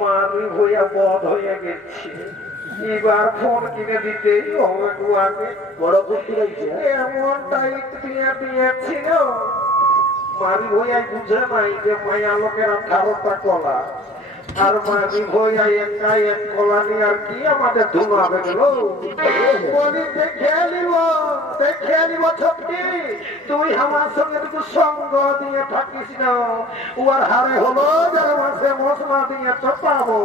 মারি হইয়া বধ হইয়া গেছি, এবার ফোন কিনে দিতে হবে। আগে বড় করতে গেছে এমন টাইট দিয়ে দিয়েছিল, মারি হইয়া বুঝে নাই যে মায়া লোকেরা 18টা কলা, আর মারি হইয়া একা এক কলা নিয়ে আর কি আমাদের ধুমাবে গেল। দেখে নিব ছটকি, তুই আমার সঙ্গে একটু সঙ্গ দিয়ে থাকিস না, ওর হারে হলো যার মাসে মশলা দিয়ে তো পাবো।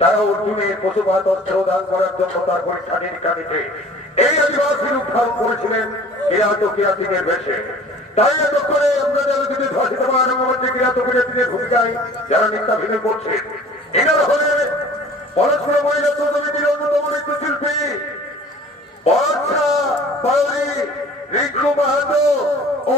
তারা অর্জুনের পশুপাত অস্ত্র দান করার জন্য তার পরীক্ষা নিরীক্ষা নিতে এই আদিবাসীর উদ্ধার করেছিলেন কিরাত কিরাতিদের বেশে। তাই এতক্ষণে আপনাদের যদি ধর্ষিত মানবমধ্যে কিরাত কিরাতিদের ভূমিকায় যারা নিত্যাভিনয় করছে, এনারা হলেন পরস্পর মহিলা সমিতির অন্যতম নৃত্যশিল্পী বর্ষা পাউরি, রিঙ্কু মাহাতো ও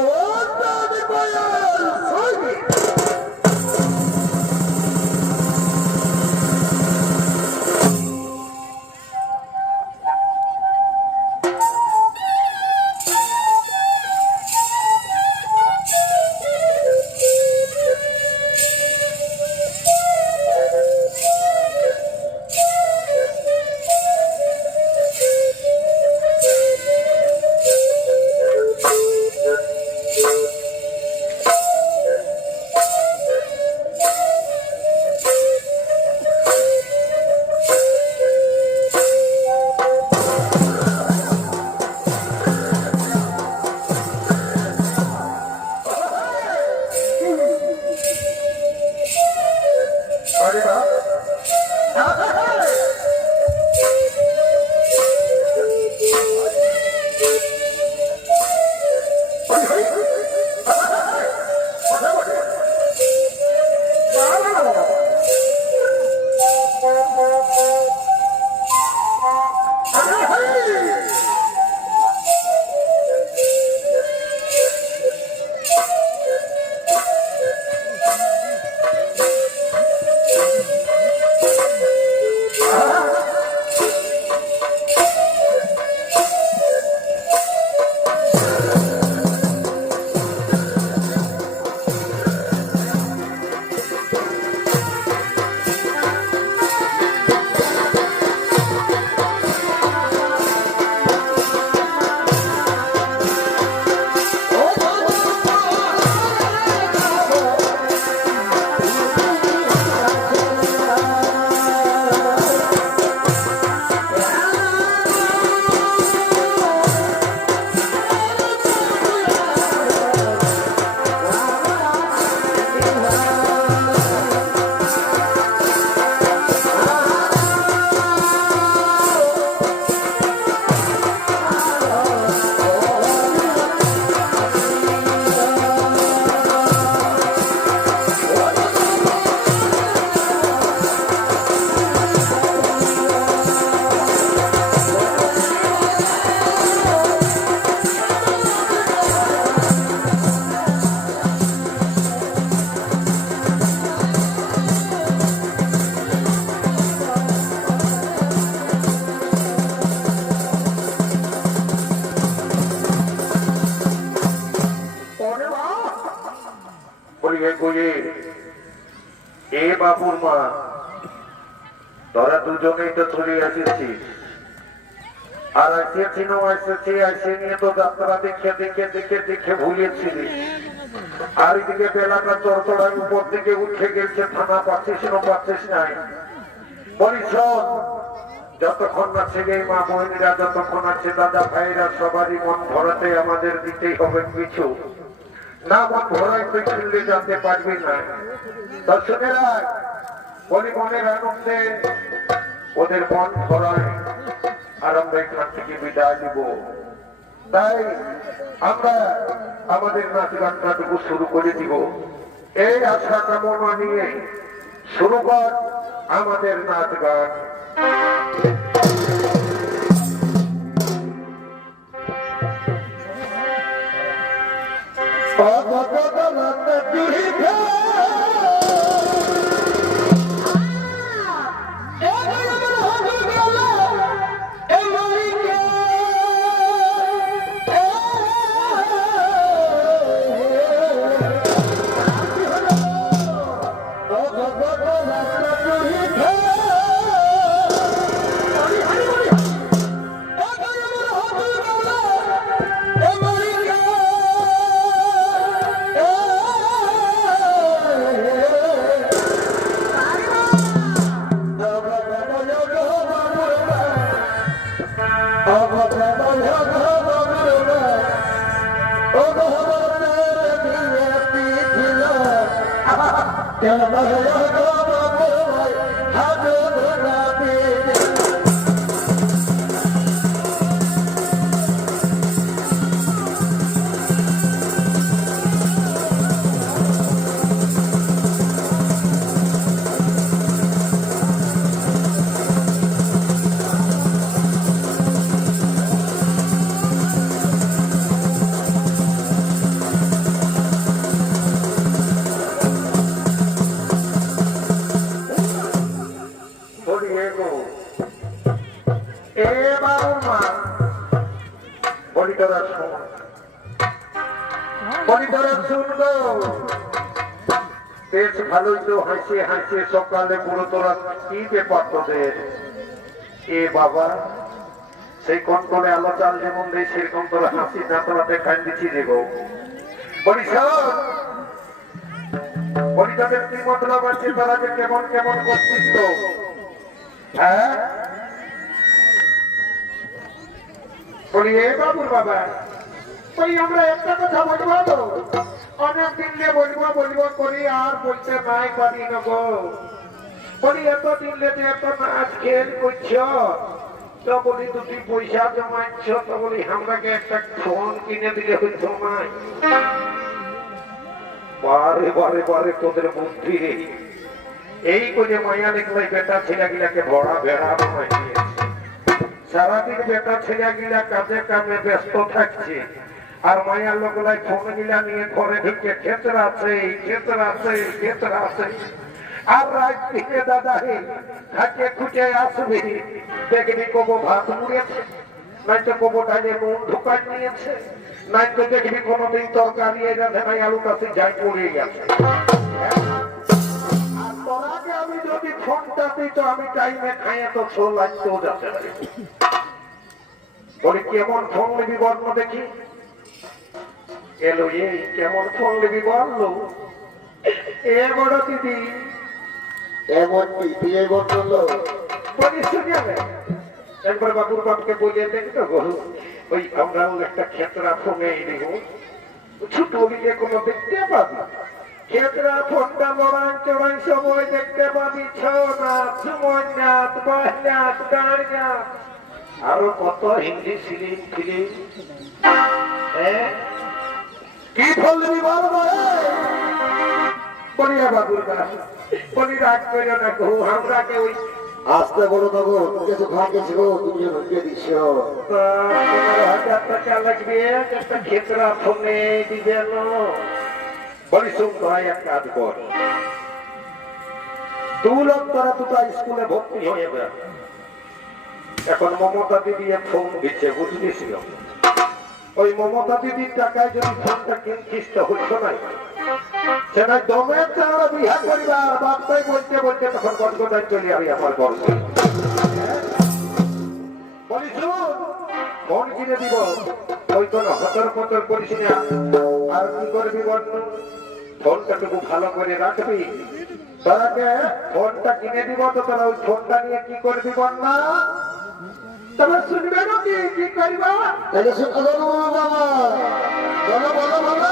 এ বাপুর মা, তোরা দুজনেই তো চলে এসেছিস, আর এসে নিয়ে তো যাত্রা দেখে দেখে দেখে দেখে ভুলেছিলিস। আর এদিকে বেলাটা চড়চড়ার উপর দিকে উঠে গেছে, থানা পাচ্ছিস না পাচ্ছিস নাই। বলিস যতক্ষণ না ছেলে মা বোনেরা, যতক্ষণ আছে দাদা ভাইরা, সবারই মন ভরাতে আমাদের দিতেই হবে কিছু। না মন ভরায় তুই ফিল্ডে জানতে পারবি না। দর্শকেরা বলি মনের আনন্দে ওদের মন ভরায় আর আমরা এখান থেকে বিদায় দিব। তাই আমরা আমাদের নাচ গানটাটুকু শুরু করে দিব। এই আশা কামনা নিয়ে শুরু কর আমাদের নাচ গান। বেশ ভালোই তো হাসি হাসি সকালে পুরো তোরা কি ব্যাপার তোদের? এ বাবা সেই কন্ট্রোলে আলো চাল যেমন দেয় সেরকম তোরা হাসি না তোরা দেখাই দিচ্ছি দেব। বলি বলি তাদের কি মতলব আছে তারা যে কেমন কেমন করছিস তো? হ্যাঁ বলি এ বাবুর বাবা বলি আমরা একটা কথা বলবো তো অনেক দিনলে বলবো বলবো করি আর বলতে নাই পারি না গো। বলি এত দিনলে যে এত নাচ খেল করছ তো বলি দুটি পয়সা জমাচ্ছ তো বলি আমরাকে একটা ফোন কিনে দিলে হইতো নাই। বারে বারে বারে তোদের বুদ্ধি এই করে মায়া দেখলে বেটা ছেলে গিলাকে ভরা ভেড়া বানিয়েছে। সারাদিন বেটা ছেলে গিলা কাজে কামে ব্যস্ত থাকছে আর মায়ার লোকলাই ফোন গিলা নিয়ে ঘরে ঢুকে ক্ষেত্র আছে ক্ষেত্র আছে ক্ষেত্র আছে আর রাত থেকে দাদা খাটে খুঁটে আসবে দেখবি কবো ভাত মুড়িয়েছে নয়তো কবো ডালে নুন ঢুকাই নিয়েছে নয়তো দেখবি কোনোদিন তরকারি রাধে নাই আলু কাছে যাই পড়ে গেছে। আর তোরাকে আমি যদি ফোনটা দিই তো আমি টাইমে খাইয়ে তো ছো লাগতেও যেতে পারি। বলি কেমন ফোন নিবি বর্ণ দেখি? এলো এই কেমন ফোন নিবি বললো? এ বড় দিদি এমন কি বিয়ে বললো? বলি শুনে একবার বাবুর বাপকে বলিয়ে দেখতো ওই আমরা একটা ক্ষেত্রা ফোনে দিব ছোট গিয়ে কোনো দেখতে পাবি ক্ষেত্রা ফোনটা লড়াই চড়াই সময় দেখতে পাবি ছনাথ সুমনাথ বাহনাথ গাড়নাথ আরো কত হিন্দি ফিল্ম কি বলবি বাবা? বলিয়া বাবুর বাপ বলি রাগ করে না গো আমরাকে ওই আসতে বলো তবু কিছু খাকে ছিল তুমি ঢুকিয়ে দিচ্ছ। 15,000 টাকা লাগবে একটা ক্ষেত্রা ফোনে দিবেন। বলি শুন ভাই এক কাজ কর 2 লাখ টাকা দুটা স্কুলে ভর্তি হয়ে যাবে। এখন মমতা দিদি ফোন দিচ্ছে বুঝলিস? ওই মমতা দিদির টাকায় যদি ফোনটা কিনছিস তো হইতো নাই সেটা দমে চাঁড়া বিহা করিবার বাপটাই বলতে বলতে তখন গদগদায় চলে আমি আমার গল্প বলি শুন ফোন কিনে দিব ওই কোন হতর পতর করিস না। আর কি করবি বর্ণ ফোনটাটুকু ভালো করে রাখবি। তোরাকে ফোনটা কিনে দিব তো তোরা ওই ফোনটা নিয়ে কি করবি বর্ণা? তবে শুনবে না কি করবা? তাহলে শুনতে বলো বাবা, বলো বলো বলো।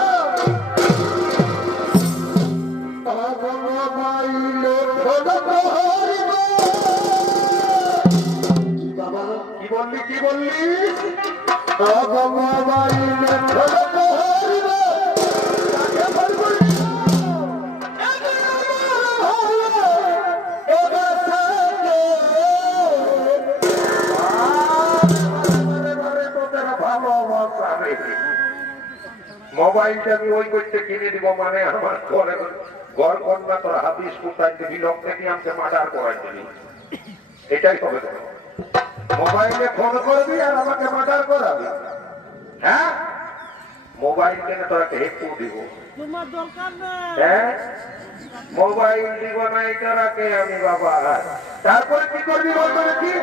বললি কি বললি মোবাইলটা আমি ওই করতে কিনে দিব মানে আমার ঘরে ঘর কন্যা তোর হাবিস কোথায় দিবি লোক থেকে আমাকে মার্ডার করাই দিবি এটাই হবে তো মোবাইলে ফোন করবি আর আমাকে মার্ডার করাবি হ্যাঁ মোবাইল কেন তোরা হেপু দিব তোমার দরকার নেই। হ্যাঁ মোবাইল দিব না তোরাকে আমি বাবা তারপরে কি করবি বলতো কি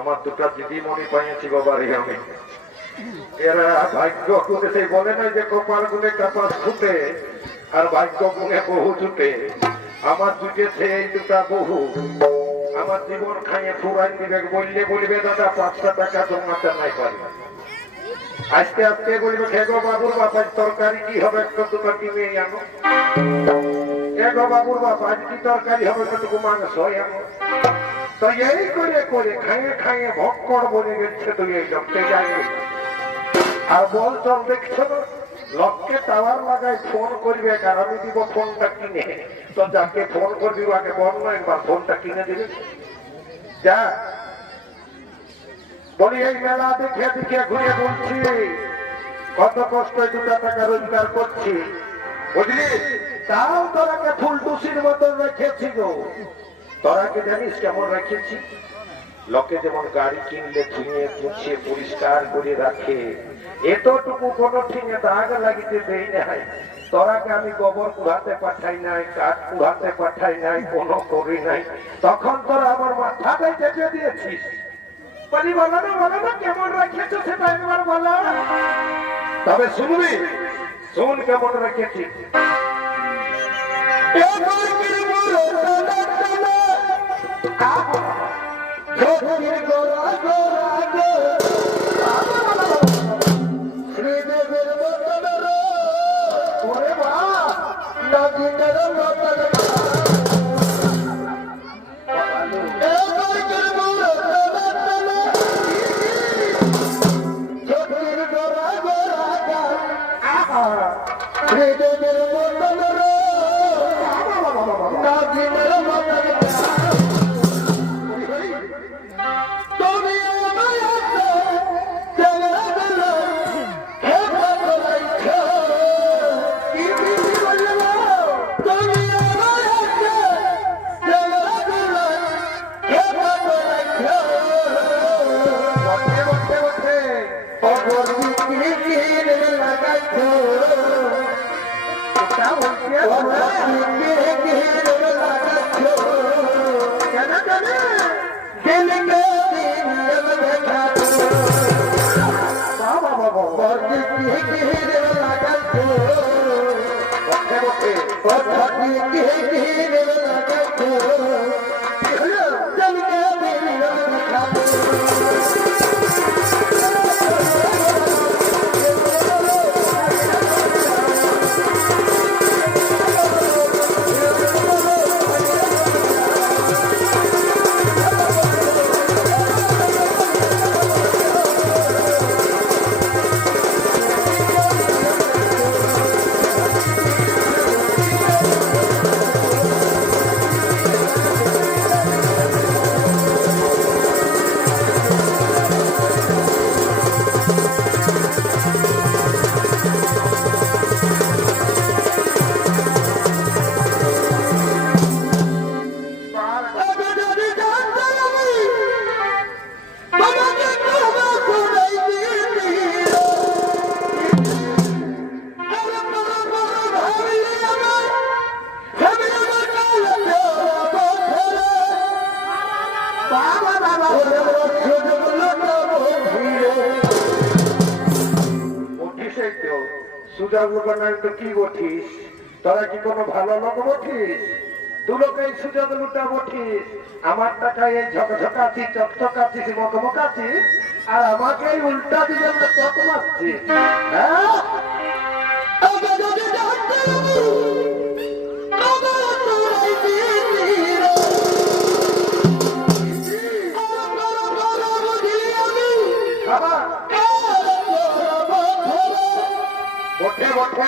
আমার দুটা দিদিমণি পাইছি বাবারে আমি এরা ভাগ্য গুণে সেই বলে না যে কপাল গুণে কাপাস ফুটে আর ভাগ্য গুণে বহু জুটে আমার জুটেছে এই দুটা বহু আমার জীবন খাইয়ে ফুরাই দিবে বললে বলবে দাদা 5টা টাকা জমাতে নাই পারি আজকে আজকে বলবে খেগো বাবুর বাবা তরকারি কি হবে একটু দুটো কিনে আনো এগো বাবুর বাবা আজ কি তরকারি হবে একটু মাংস আনো তো এই করে করে খাইয়ে খাইয়ে ভক্কর বলে গেছে তুই এই লোককে যাইবে আর বল চল দেখছো না লোককে টাওয়ার লাগাই ফোন করবে আর আমি দিব ফোনটা কিনে তো যাকে ফোন করবি আগে বল না একবার ফোনটা কিনে দিবে যা বলি এই মেলা দেখে দেখে ঘুরে বলছি কত কষ্ট 2 টাকা রোজগার করছি বুঝলি তাও তোরাকে ফুল টুসির মতন রেখেছি গো তোরাকে জানিস কেমন রেখেছি লোকে যেমন গাড়ি কিনলে ধুয়ে মুছে পরিষ্কার করে রাখে এতটুকু কোনো ঠিঙে দাগ লাগিতে দেই নাই তোরাকে আমি গোবর কুড়াতে পাঠাই নাই কাঠ কুড়াতে পাঠাই নাই কোনো করি নাই তখন তোরা আমার মাথাটাই চেপে দিয়েছিস বলি বলো না কেমন রেখেছো সেটা একবার বলো তবে শুনবি শুন কেমন রেখেছি শ্রীদেবের মতন ওরে মা নাগিনের মতন শ্রীদেবের মতন নাগিনের মতন বাবা বাবা বঠিস এই তো সুজার লোকার তো কি বঠিস তোরা কি কোনো ভালো লোক বঠিস দু লোক এই সুজার লুটা বঠিস আমার টাকায় এই ঝকঝকাচ্ছি চকচকাচ্ছিস মকমকাচ্ছিস আর আমাকে এই উল্টা দিবেন কত মারছিস হ্যাঁ বাবা বঠে বঠে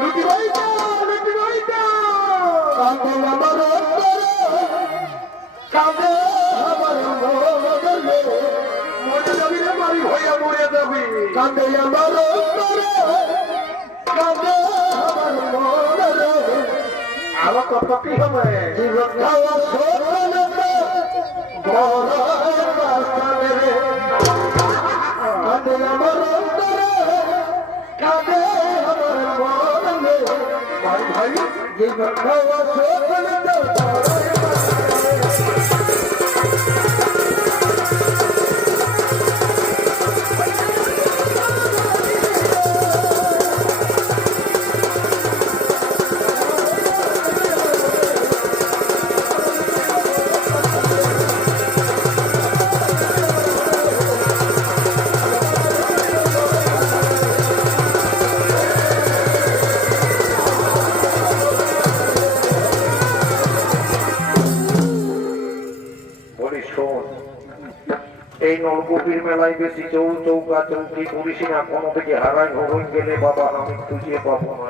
লুটি ভাইটা লুটি ভাইটা মরে যাবি রে বাড়ি হইয়া মরে যাবি কান্দে আমার কান্দে আমার মনে আরো কত কি হবে জীবন খাওয়া সোনা বড় রাস্তাতে কাঁদে আমার অন্তরে কাঁদে আমার মনে ভাই ভাই জীবন খাওয়া সোনা বলি শোন এই নলকূপির মেলায় বেশি চৌকা চৌকি করিস না কোনো থেকে হারাই হয়ে গেলে বাবা আমি খুঁজে পাবো না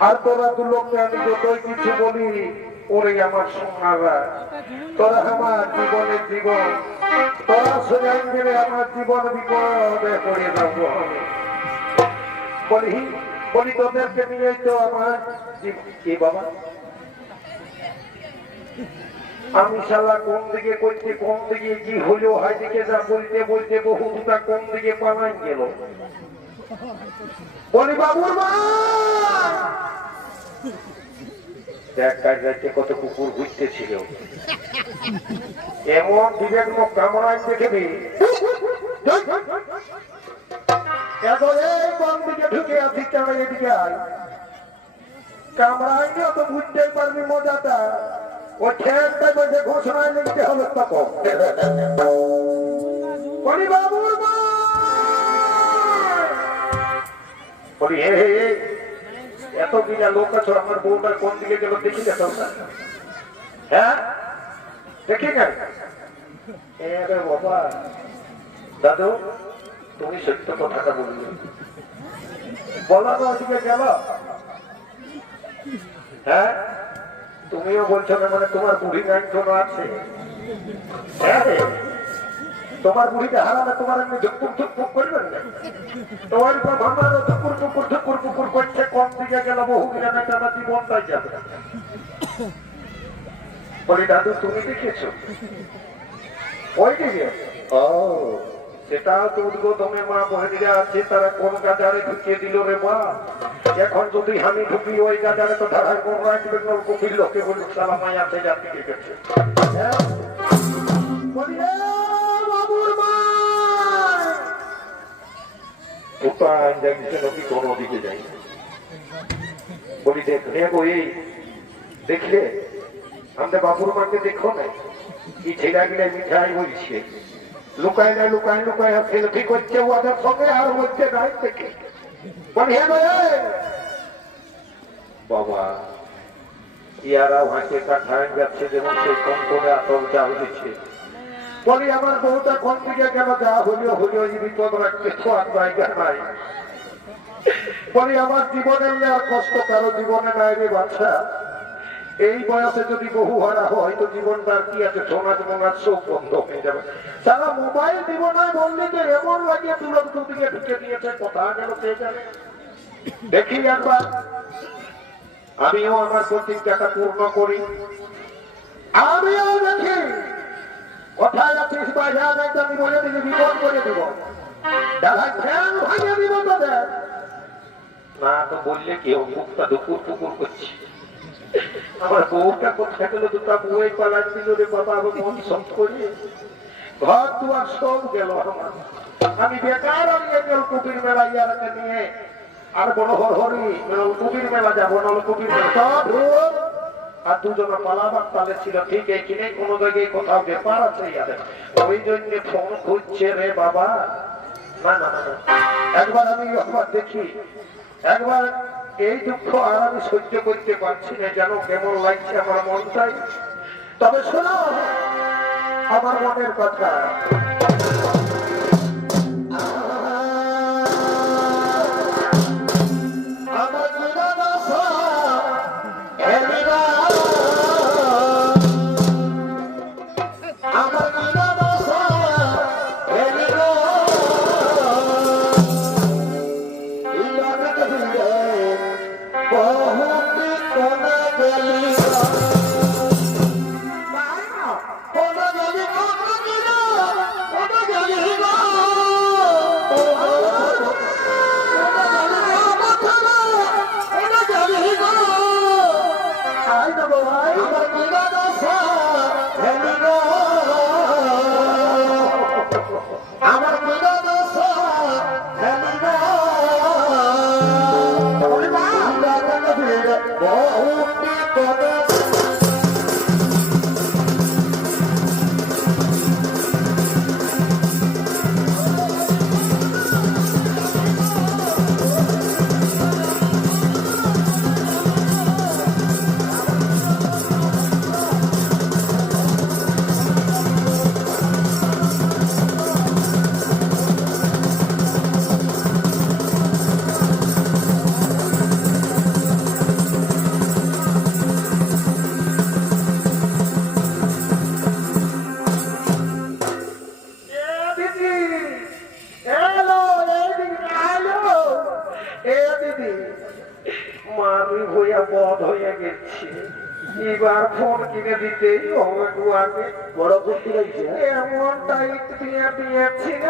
আর তোরা দু লোককে আমি যতই কিছু বলি ওরে আমার সোনারা তোরা আমার জীবনের জীবন তোরা সোনাই গেলে আমার জীবন বিপদে পড়ে যাবো আমি বলি বলি তোদেরকে নিয়েই তো আমার কি বাবা আমি শালা কোন দিকে করতে কোন দিকে কি হলো হয় দিকে যা বলতে বলতে বহুটা কোন দিকে পালাই গেল বলি বাবুর মা দেখ কাজ যাইতে কত কুকুর ঘুরতেছিল এমন বিবেক কামড়ায় দেখেনি কোন দিকে ঢুকে আছি কেন এদিকে আয় কামড়ায় নিয়ে তো বুঝতেই পারবি মজাটা ও ঠেকটা বসে ঘোষণায় লিখতে হবে তখন বলি বাবুর মা বলি হে হে এত কিনা লোক আছো আমার বউটা কোন দিকে গেল দেখি না তোমরা হ্যাঁ দেখি না এরে বাবা দাদু তুমি সত্য কথাটা বললে বলা তো ওদিকে গেল হ্যাঁ তুমিও বলছো না মানে তোমার বুড়ি গান আছে হ্যাঁ তোমার বুড়িতে হারালে তোমার এমনি ধুকুর ধুকুর করবেন না তোমার ভাঙারও ধুকুর ধুকুর ধুকুর ধুকুর করছে কোন দিকে গেল বহু কিলোমিটার না জীবনটাই যাবে বলি দাদু তুমি দেখেছো ওই দিকে ও সেটাও তো উদ্বোধনে মা বহিনীরা আছে তারা কোন গাজারে ঢুকিয়ে দিল রে মা এখন যদি আমি ঢুকি ওই গাজারে তো ধারার কোন রাখবে নলকুপির লোকে বলি সালা মায়া সে যাত্রী গেছে বলি বাবুর মা কোথায় যাইছে নাকি কোন দিকে যাই বলি দেখ ওই দেখলে আমাদের বাবুর মাকে দেখো না কি ছেলে গেলে মিঠাই বলছে লুকায় না লুকায় লুকায় সেলফি করছে ওদের সঙ্গে আর হচ্ছে নাই থেকে বাবা ইয়ারা ভাঁকে কাঠায় যাচ্ছে যেমন সেই কম করে আতঙ্ক চাল দিচ্ছে বলি আমার বউটা কোন দিকে কেন যা হলিও হলিও বিপদ রাখতে ছোঁয়ার জায়গা নাই বলি আমার জীবনের আর কষ্ট কারো জীবনে নাই রে বাচ্চা এই বয়সে যদি বহু হারা হয় তো জীবনটা কি আছে সোনার মোনার চোখ বন্ধ হয়ে যাবে সারা মোবাইল জীবনায় বললে যে এমন লাগিয়ে তুলক দুদিকে ঢুকে দিয়েছে কোথা গেল সে জানে দেখি একবার আমিও আমার প্রতিজ্ঞাটা পূর্ণ করি আমিও দেখি কোথায় আছিস বাজার আমি বলে দিবি বিপদ করে দিব দেখা ফ্যান ভাঙিয়ে দিব তোদের না তো বললে কেউ মুখটা দুপুর টুকুর করছি আমার বউটা কোথায় গেল? দুটা বউই পালাচ্ছিল রে বাবা, আমার মন সব করিয়ে ঘর দুয়ার সব গেল আমার। আমি বেকার আমি গেল কুপির মেলা ইয়ারকে নিয়ে আর বড় হরি কুপির মেলা যাবো, নলকুপির মেলা সব রোজ। আর দুজনে পালাবার তালে ছিল ঠিক এইখানে কোনো জায়গায় কোথাও ব্যাপার আছে ইয়াদের, ওই জন্য ফোন করছে রে বাবা। না না না না, একবার আমি একবার দেখি, একবার এই দুঃখ আর আমি সহ্য করতে পারছি না, যেন কেমন লাগছে আমার মনটাই। তবে শোনো আমার মনের কথা, এবার ফোন কিনে দিতে বড় করতে লাগছে। এমন টাইট দিয়ে দিয়েছিল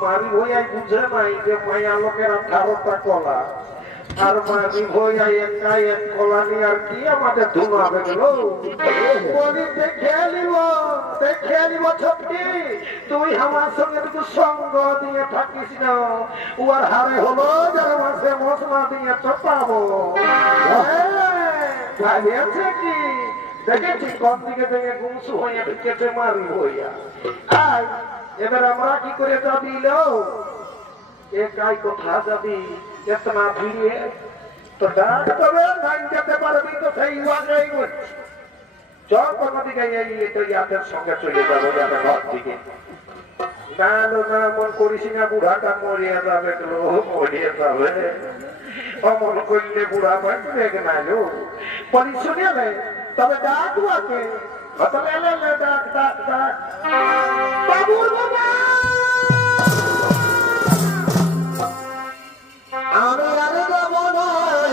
মারি ভইয়া বুঝে নাই যে মায়া লোকের 18টা কলা, আর মারি ভইয়া একা এক কলা নিয়ে আর কি আমাদের ধুমাবে গেল। দেখে নিব ছটকি, তুই আমার সঙ্গে একটু সঙ্গ দিয়ে থাকিস না, ওর হারে হলো যার মাসে মশলা দিয়ে চপাবো। ভাবিয়াছে কি দেখেছি কম দিকে ভেঙে গুমসু হইয়া ঢুকেছে মারি হইয়া। আর এবার আমরা কি করে যাবি লো? একাই কোথা যাবি? এতনা ভিড়ে তো ডাক তবে ধান যেতে পারবি তো সেই ওয়াজেই বলছি। চল কোনো দিকে তো ইয়াদের সঙ্গে চলে যাবো যাবে ঘর থেকে। না না মন করিস না, বুড়াটা মরিয়া যাবে, মরিয়া যাবে। অমন করলে বুড়া বাঁচবে না লো পরিশুনে নেই। তবে ডাক আছে ডাক ডাক ডাক বাবুর বাবা। আমি আরে যাব নাই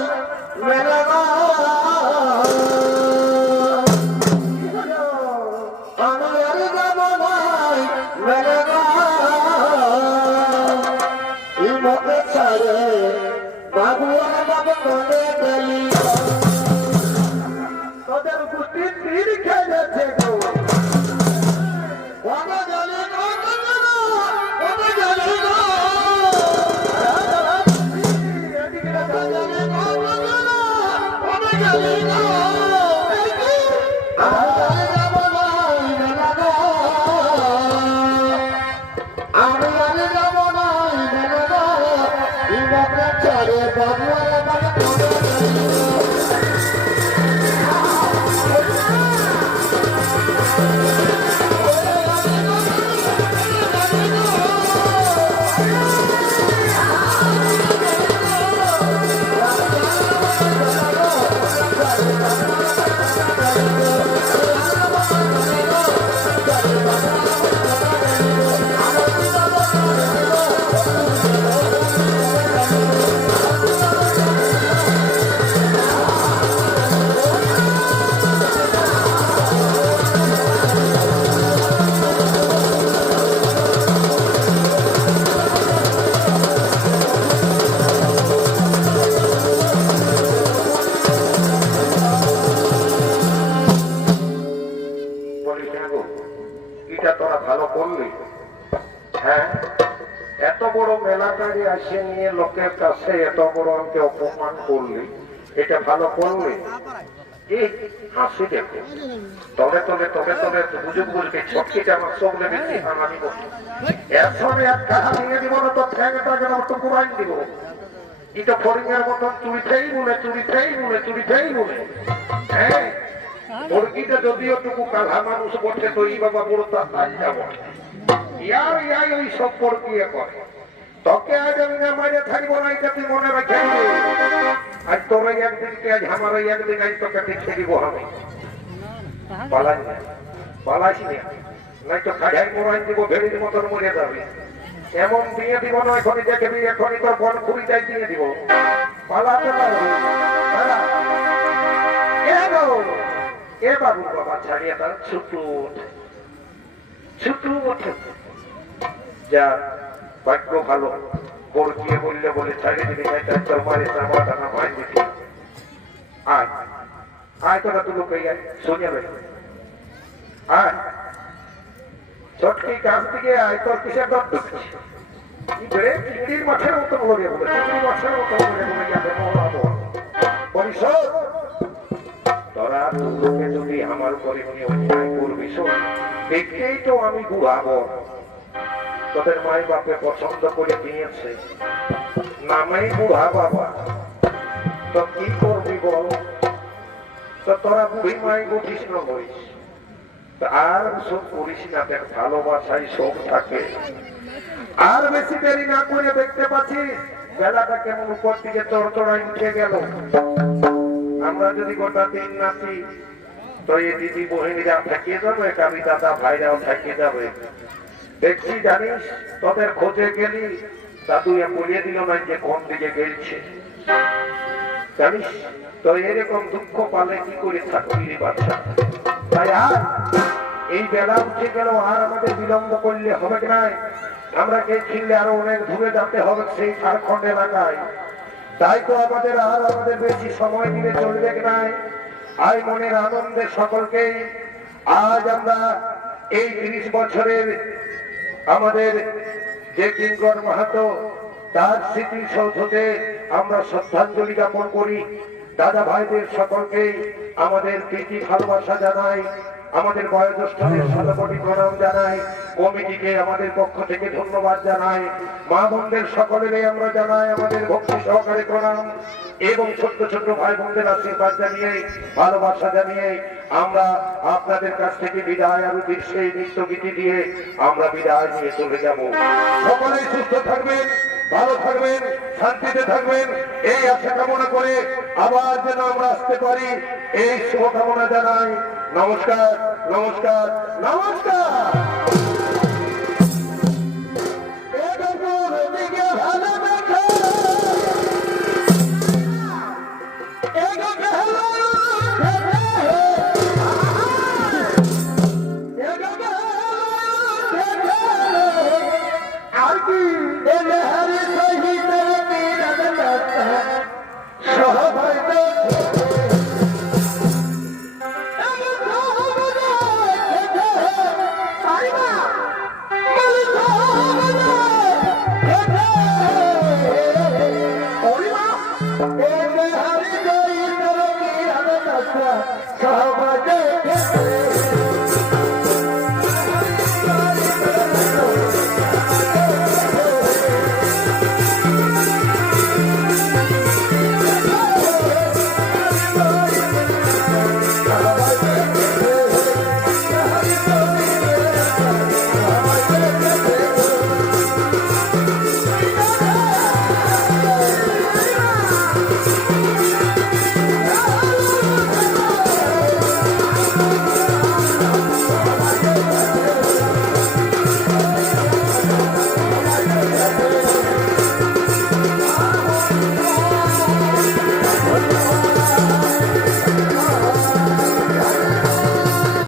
মেলা আমি আরে যাব নাই মেলা এই মতে ছাড়ে বাবু আর বাবু মনে গেলি তোদের উপস্থিত ভিড় খেয়ে যাচ্ছে গো। বাবা গেলি বাবা গেলি বাবু বড়কিটা তোরা ভালো করলি। হ্যাঁ, এত বড় মেলাটাকে আসে নিয়ে লোকের কাছে এত বড় আমাকে অপমান করলি, এটা ভালো করলি? এই হাসি দেখো, তবে তবে তবে তবে বুঝুক বুঝবে ছটকিটা আমার চোখ লেগেছি হানানি করতো। এখন এক কাহা নিয়ে দিব না তো ঠ্যাংটাকে তো পুরাই দিব। এটা ফরিংয়ের মতন চুরিতেই বলে চুরিতেই বলে চুরিতেই বলে। হ্যাঁ, মুরগিটা যদিও টুকু কালা মানুষ করছে তো এই বাবা বড় তার তাই যাব ইয়ার ইয়াই ওই সব পরকিয়ে করে। তোকে আজ আমি না মারে থাকবো না, এটা তুই মনে রাখে। আজ তোর একদিনকে আজ আমার একদিন আজ তোকে দেখে দিব আমি। পালাই না, পালাইস না, নাই তো খাজাই মোড়াই দিব, ভেড়ির মতন মরে যাবে। এমন দিয়ে দিব না এখনই দেখবি, এখনই তোর বন খুঁড়িটাই দিয়ে দিব। পালাতে পারবো এ বাবু বাবা ছাড়িয়ে তার ছুটু ছুটু ওঠে যা বাক্য ভালো বড়কিয়ে বললে বলে ছাড়িয়ে দিবি, নাই তার তোর মারে চামাটা না মাই দিবি। আয় আয় তোরা তুই লোক শুনে যাবে। আয় চটকি কাছ থেকে আয়, তোর কিসের দর ঢুকছিস? চিংড়ির মাছের মতো বলে বলে চিংড়ি মাছের মতো বলে বলে যাবে পরিশোধ। তোরা লোকে যদি আমার উপরে অন্যায় করবি, দেখতেই তো আমি ঘুরাবো। তোদের মাই বাপে পছন্দ করে দিয়েছে, নামেই বুড়া বাবা, তো কি করবি বল? তো তোরা বুড়ি মাই উঠিস না বলিস, আর সব করিস না, দেখ ভালোবাসাই সব থাকে। আর বেশি দেরি না করে দেখতে পাচ্ছিস বেলাটা কেমন উপর দিকে চড়চড়াই উঠে গেল। আমরা যদি গোটা দিন নাচি তো এই দিদি বহিনীরা থাকিয়ে যাবে, কারি দাদা ভাইরাও থাকিয়ে যাবে। দেখছি জানিস তোদের খোঁজে গেলি, দাদু বলিয়ে দিল না যে কোন দিকে গেছে জানিস তো। এরকম দুঃখ পালে কি করে থাকবি রে বাচ্চা? তাই আর এই বেলা উঠে গেল, আর আমাদের বিলম্ব করলে হবে না। আমরা গেছিলে আরো অনেক দূরে যেতে হবে সেই ঝাড়খণ্ড এলাকায়। তাই তো আমাদের আর আমাদের বেশি সময় দিলে চলবে নাই। আই মনের আনন্দে সকলকেই আজ আমরা এই 30 বছরের আমাদের যে কিঙ্কর মাহাতো তার স্মৃতিসৌধতে আমরা শ্রদ্ধাঞ্জলি জ্ঞাপন করি। দাদা ভাইদের সকলকেই আমাদের প্রীতি ভালোবাসা জানাই, আমাদের বয়োজ্যেষ্ঠদের শতকোটি প্রণাম জানাই, কমিটিকে আমাদের পক্ষ থেকে ধন্যবাদ জানাই, মা বোনদের সকলেরই আমরা জানাই আমাদের ভক্তি সহকারে প্রণাম, এবং ছোট্ট ছোট্ট ভাই বোনদের আশীর্বাদ জানিয়ে ভালোবাসা জানিয়ে আমরা আপনাদের কাছ থেকে বিদায় আর সেই নৃত্য গীতি দিয়ে আমরা বিদায় নিয়ে চলে যাব। সকলেই সুস্থ থাকবেন, ভালো থাকবেন, শান্তিতে থাকবেন, এই আশা কামনা করে আবার যেন আমরা আসতে পারি এই শুভকামনা জানাই। নমস্কার, নমস্কার, নমস্কার।